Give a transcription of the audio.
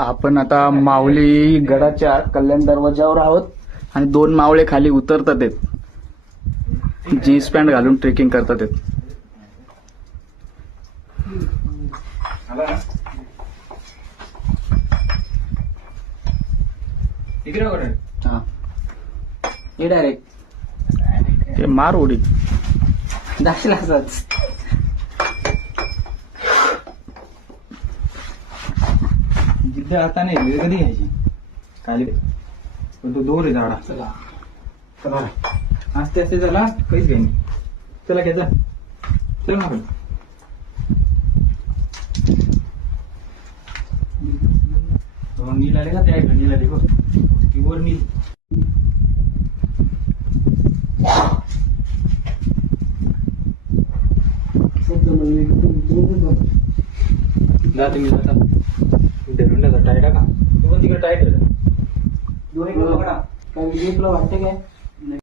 आपण आता माऊली गडाच्या कल्याण दरवाजावर आहोत आणि 2 मावळे खाली उतरतात आहेत, जीन्स पॅन्ट घालून ट्रेकिंग करतात आहेत. हा हे डायरेक्ट ते मार उडी दाखला असच. जिद्द आता नाही कधी घ्यायची खाली पण तो दोर आहे झाडा. चला चला आस्ते आस्ते चला काहीच घ्याय नाही. चला घ्यायचा चल ना आपण नील आले का त्या नील आले बघ ती वर नील. जा तुम्ही जाता धरून टाईट का तू पण तिकडे टाईट दोन्ही पकडा. काय वाटते काय